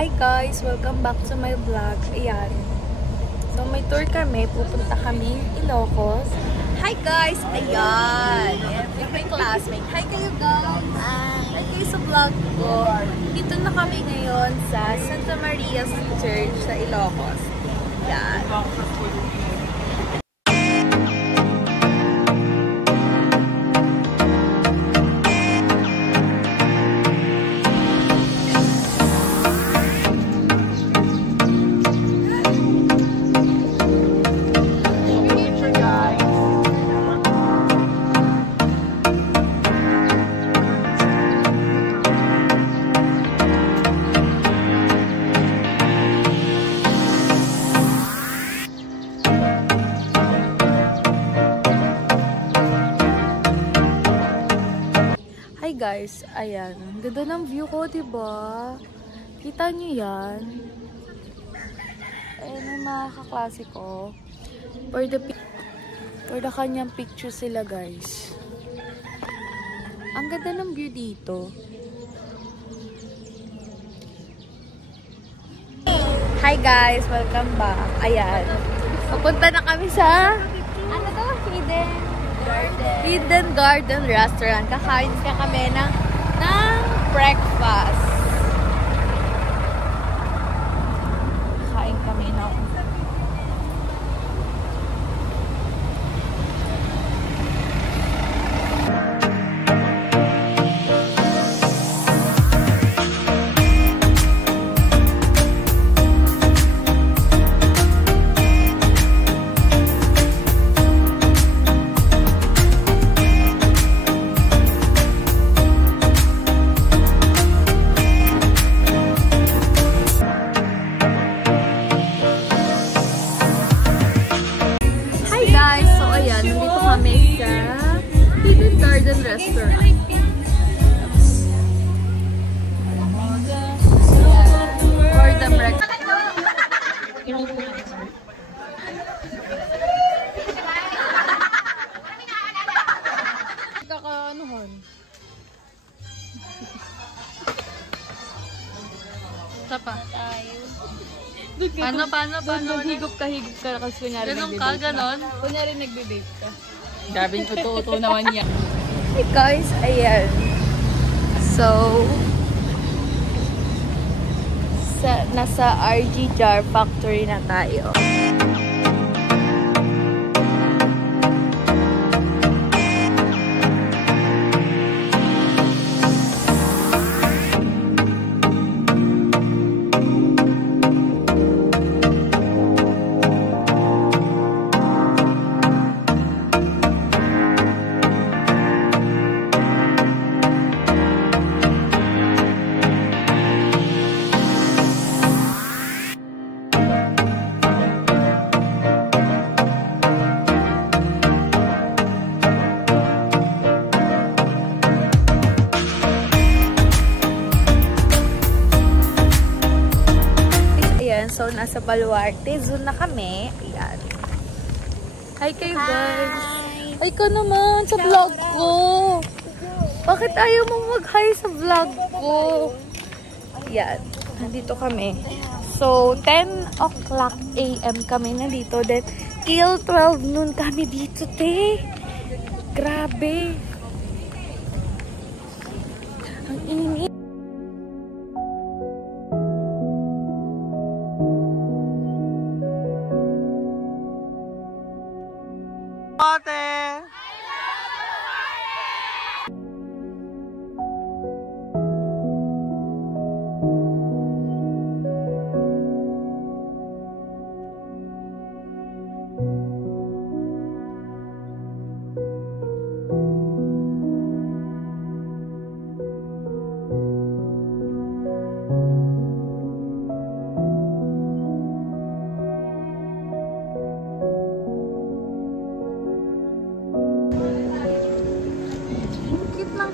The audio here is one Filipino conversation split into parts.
Hi guys! Welcome back to my vlog. Ayan. So may tour kami. Pupunta kami Ilocos. Hi guys! Ayan. With my classmate. Hi kayo guys! Hi kayo sa vlog ko. Dito na kami ngayon sa Santa Maria's Church sa Ilocos. Ayan. Guys, ayan. Ganda ng view ko, diba? Kita nyo yan? Ayan yung mga kaklase ko. For the kanyang picture sila, guys. Ang ganda ng view dito. Hi guys! Welcome back. Ayan. Papunta na kami sa ano to? Hidden Garden Restaurant. Kakain ka kami ng breakfast. Kakain kami ng Hidden Garden Restaurant. For the breakfast. Kakaanuhon. Tapa. Paano? Higop ka kasi kunyari nagbe-bake ka. Ganon? Kunyari nagbe-bake ka. Grabe yung uto-uto naman yan. Hey guys, ayan. So, nasa RG Jar Factory na tayo. So, nasa Baluarte Zoo na kami. Ayan. Hi kayo guys. Hi ka naman sa vlog ko. Bakit ayaw mong mag-hi sa vlog ko? Ayan. Nandito kami. So, 10 o'clock AM kami nandito. Then, till 12 noon kami dito, te. Grabe. Ang init.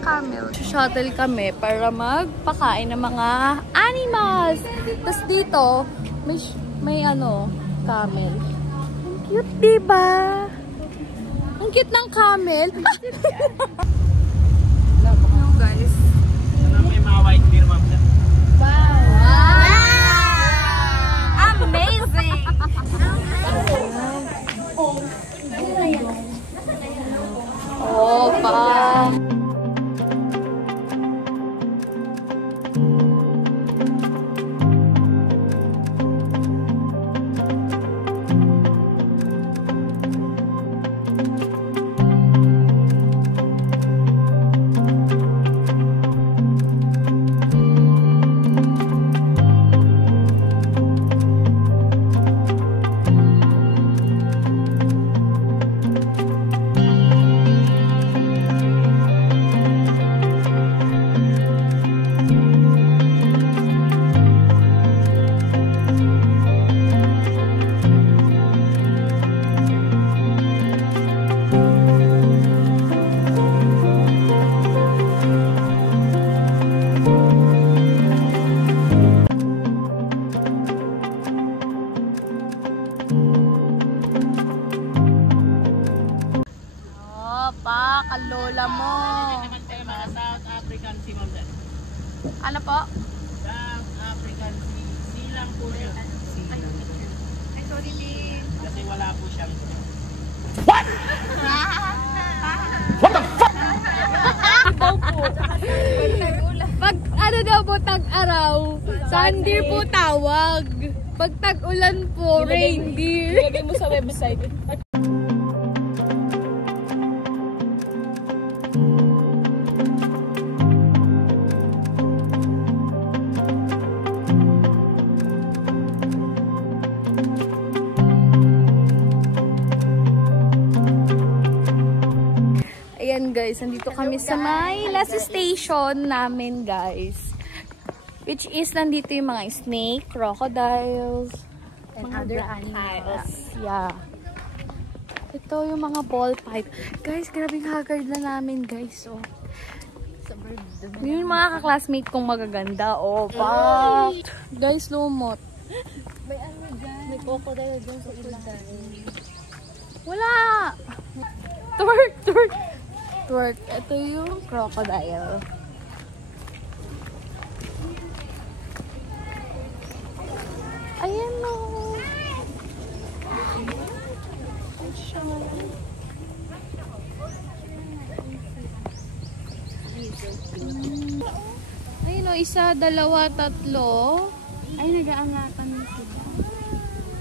Camel. Shuttle kami para magpakain ng mga animals. Tapos dito, may camel. Ang cute, diba? Ang cute ng camel. Hello, guys. May mga white beer, ma'am. Wow! Opa! Lola mo. Mga South African Sea Mountain. Ano po? South African Sea. Sea lang po yun. Ay, sorry din. Kasi wala po siyang... What the fuck? Pag ano daw po tag-araw, sandir po tawag. Pag tag-ulan po, reindeer. Ilagay mo sa website. Ayan guys, nandito kami sa may last station namin guys. Which is nandito yung mga snake, crocodiles, and other animals. Yeah. Ito yung mga ball pipe. Guys, grabing haggard na namin guys. Oh. Yun yung mga kaklasmate kong magaganda. Oh, pak! Guys, lumot. May ano dyan? May crocodile dyan sa ilalim. Wala! Twerk, twerk! Twerk. Ito yung crocodile. Ayan o. Ayun o, isa, dalawa, tatlo. Ay, nag-aangatan mo sila.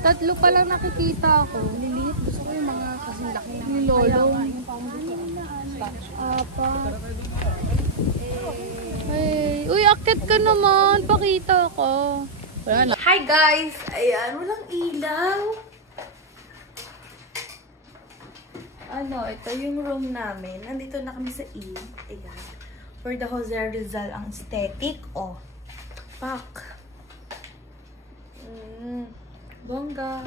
Tatlo pa lang nakikita ako. Liliit. Gusto ko yung mga kasing laki na. Ni Lolo. Apa. Ay, uy, akit ka naman. Pakita ko. Wala na. Hi guys! Ayan, walang ilaw. Ano, ito yung room namin. Nandito na kami sa E. Ayan. For the Jose Rizal ang aesthetic. Oh. Pak. Bongga.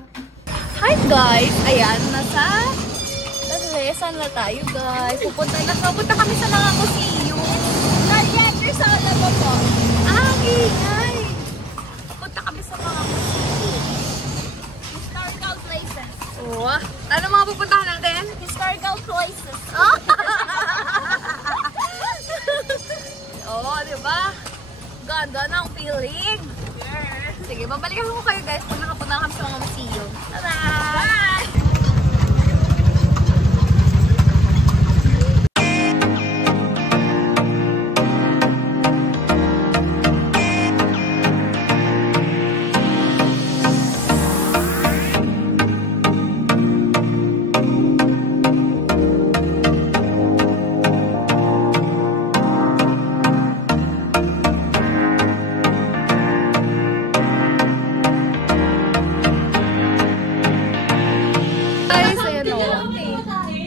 Hi guys! Ayan, nasa saan na tayo guys? Pupunta kami sa Nangangusiyo. Radiator sa alaba po. Ingay! Pupunta kami sa Nangangusiyo. Historical places. Oh, ano mga pupuntahan natin? Historical places. Oh, diba? Ganda ng feeling. Sige, babalikan ko kayo guys pag nakapunta kami sa mga museo. Tada! Bye!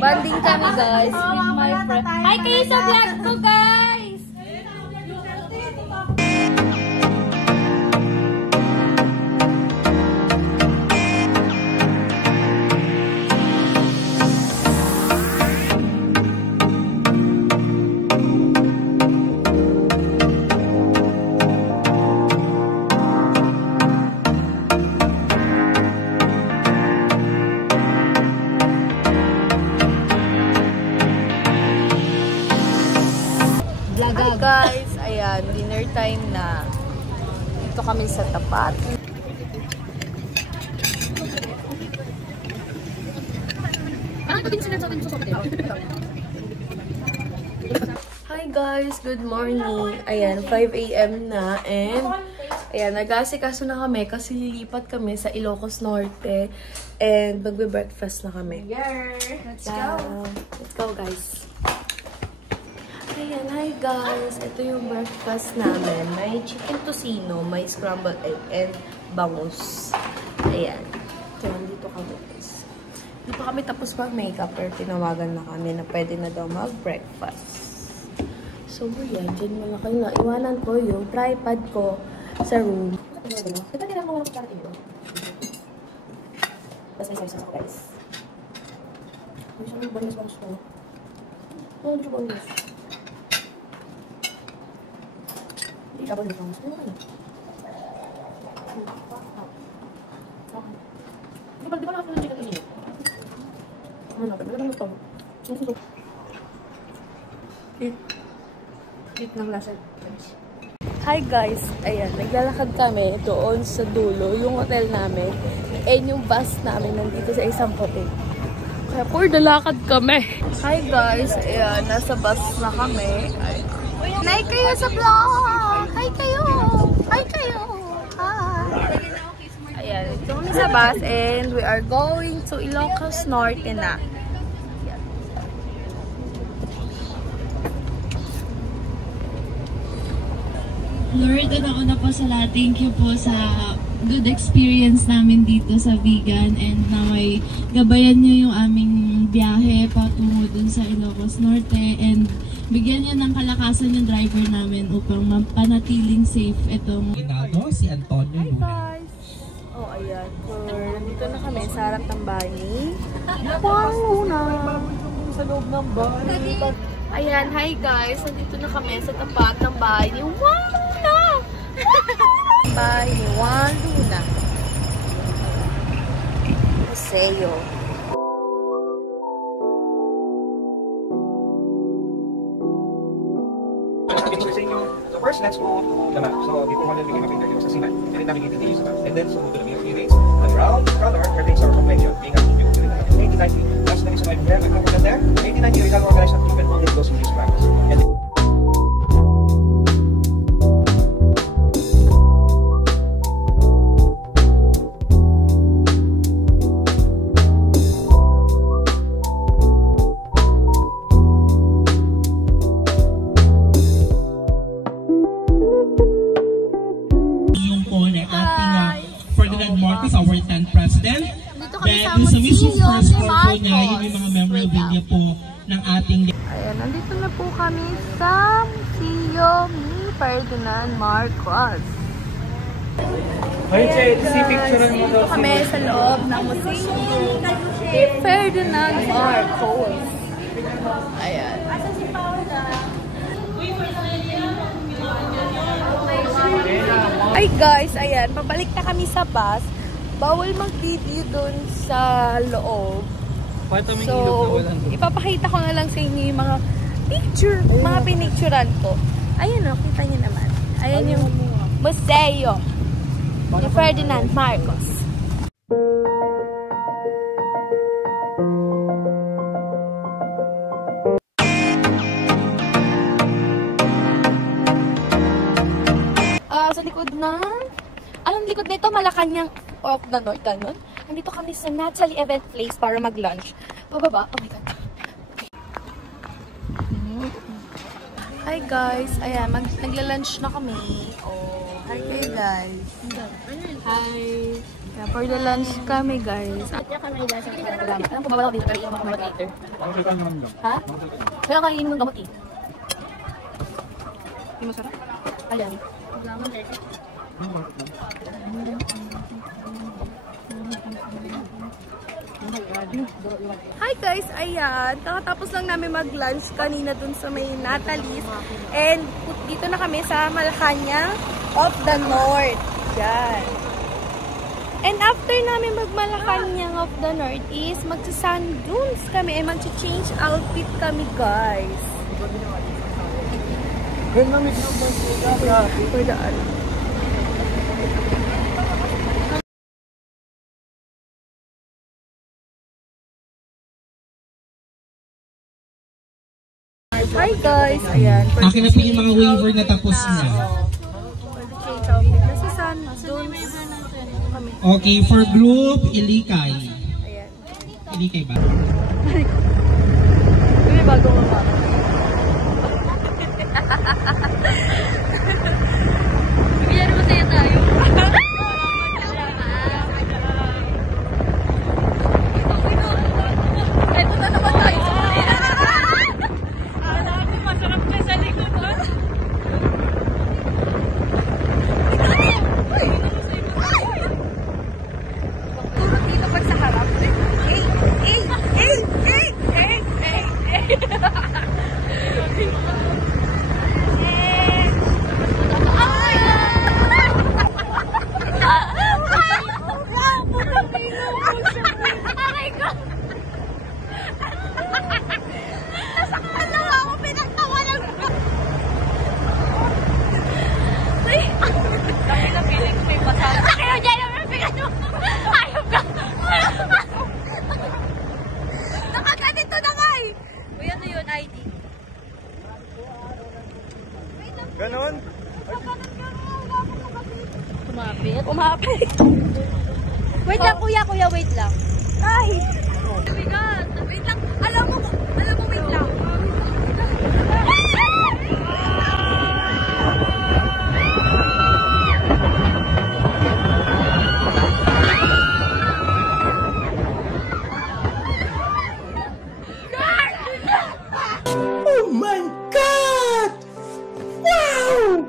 Banding kami guys with my friend. Hi kayo sa vlog ko guys! Hi guys, ayan, dinner time na. Dito kami sa tapat. Hi guys! Good morning! Ayan, 5 AM na and ayan, nag-aasikaso na kami kasi lilipat kami sa Ilocos Norte and magbe-breakfast na kami. Let's go. Let's go guys! Ayan, hi guys! Ito yung breakfast namin. May chicken tocino, may scrambled egg, and bangus. Ayan. Ayan, dito kami guys. Hindi pa kami tapos mag-makeup pero tinawagan na kami na pwede na daw mag-breakfast. So, yan. Diyan mo na kayo na. Iwanan ko yung tripod ko sa room. Ito nila mo lang karating mo. Tapos may sauce ako guys. May siya yung bonus ko. Oh, hindi siya bonus. Hindi siya bonus. Ano ka na? Di ba nakapag ng chicken kanina? Ano na? Pwede lang ito. Eat ng lasa. Hi guys! Ayan, naglalakad kami doon sa dulo, yung hotel namin. And yung bus namin nandito sa isang hotel. Kaya poor dalakad kami. Hi guys! Ayan, nasa bus na kami. Nay kayo sa vlog! Hi kayo! Hi kayo! Hi! Ayan, ito kami sa bus and we are going to Ilocos Norte na. Lord, una po sa lahat, thank you po sa good experience namin dito sa Vegan and na may gabayan nyo yung aming biyahe patungo dun sa Ilocos Norte and bigyan nyo ng kalakasan yung driver namin upang mapanatiling safe itong Si Antonio Luna. Guys! Oh, ayan. Nandito na kami sa harap ng bahay ni Juan Luna. Sa loob ng bahay. Ayan, hi guys! Nandito na kami sa tapat ng bahay ni Juan Luna! Bahay ni Juan Luna. Museo. So first, let's go to the map. So before one became a finger, it was a sea map. And it navigated the use of map. And then, so we're going to be a few days. And around color, pertains our complexion, being a people in 1890. That's the reason why we have a group there. 1890, Rizal organized a group and only those in this practice. And Ferdinand Marcos, our 10th president. Dahil sa mismong first floor po niya, yun yung mga memorabilia po ng ating... Ayan, nandito na po kami sa Museo ni Ferdinand Marcos. Dito kami sa loob ng Museo ni Ferdinand Marcos. Ayan. Ay guys, ayan, pabalik na kami sa bus. Bawal mag-video dun sa loob. So, ipapakita ko na lang sa inyo yung mga picture, mga pinicturan ko. Ayan o, kita nyo naman. Ayan yung museo ni Ferdinand Marcos. Sa likod na, anong likod nito? Malacanang of the North, ganun. Nandito kami sa Natalie Event Place para mag-lunch. Pababa, oh my god. Hi guys, ayan, nagla-lunch na kami. Oh, hi kayo guys. Hi. Yeah, for the lunch kami guys. Anong pababa ko dito? Pero inom ako naman later. Ha? Kaya kainin mong gamot eh. Hindi mo sarap? Alam. Hi guys, ayan. Kakatapos lang namin mag-lunch kanina dun sa may Natalie's. And dito na kami sa Malacanang of the North. Yan. And after namin mag-Malacanang of the North is magsa-sand dunes kami and mag-change outfit kami guys. For the Hi guys! Ayan. Akin na po yung mga waiver na tapos na. Nasa San Dunes kami. Okay, for group, Ilikay. Ayan. Ilikay ba? May bago mama. Bigyan mo tayo tayo. Ganon? Umapit. Wait lang, kuya, wait lang. Ay! Bigat. Wait lang. Alam mo, wait lang. Oh my God! Wow!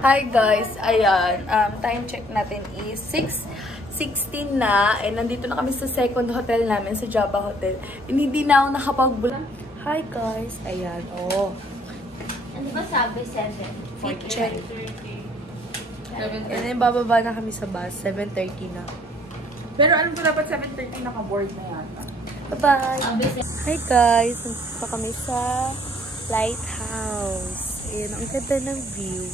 Hi guys, ayan, time check natin is 6:16 na, and nandito na kami sa second hotel namin, sa Java Hotel. Hindi na ako nakapag-vlog. Hi guys, ayan, oh. Ano ba sabi? 7? Fit check. And then bababa na kami sa bus, 7:30 na. Pero alam ko dapat 7:30 naka-board na yata. Bye-bye! Hi guys, nandito pa kami sa lighthouse. Ayan, ang ganda ng view.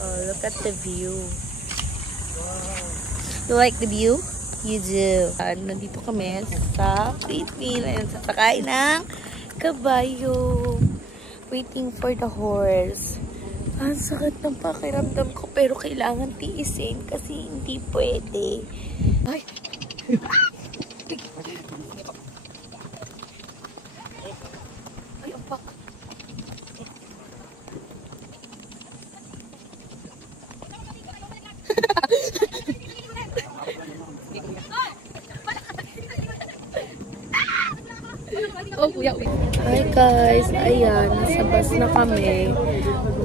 Oh, look at the view. You like the view? You do. Nandito kami sa Philippines. Sasakay ng kabayo. Waiting for the horse. Ang sakit ng pakiramdam ko pero kailangan tiisin kasi hindi pwede. Ay! Ay, ang pak. Oh, kuya, wait. Hi guys, ayan, nasa bus na kami.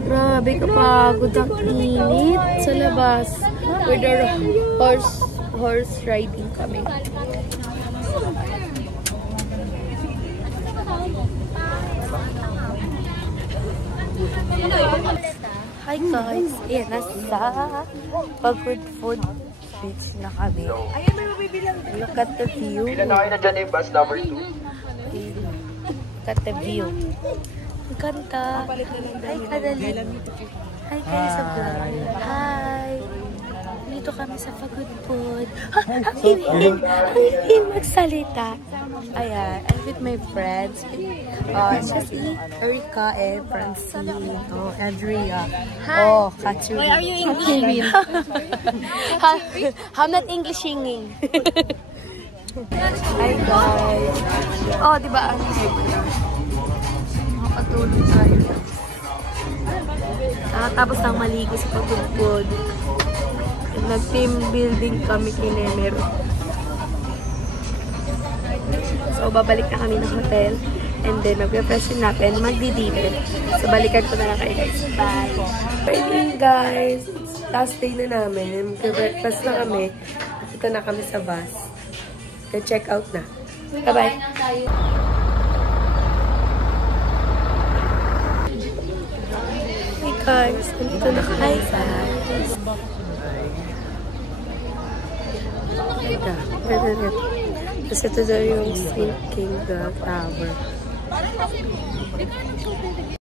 Grabe, kapagod ang init sa labas. With our horse riding kami. Hi guys, ayan, nasa Pagod Food Beach na kami. Ayun, may mabibilang. Look at the view. Ilan na kayo na dyan yung bus number 2? Look at the view. Ang ganda. Hi, Kadali. Hi guys sa vlog. Hi. Dito kami sa Pagod Food. Ang hindi magsalita. Ayan, I'm with my friends. Siya si Erika and Francine. Oh, Andrea. Oh, Katsurin. Why are you English? I'm not English singing. Hi guys. Oh, di ba ang makapatulog tayo. Tapos nang maligo sa Pagod. Nag-team building kami kinemero. So, babalik na kami ng hotel. And then, mag-refreshin natin. Magdi-dinner. So, balikan ko na lang kayo guys. Bye! Morning guys! Last day na namin. Mag-breakfast na kami. Ito na kami sa bus. Check out na. Bye-bye! Hey guys! Nandito na kami sa Ganda. Kasi ito daw yung sinking the tower. Parang kasi, di ka nag-shoot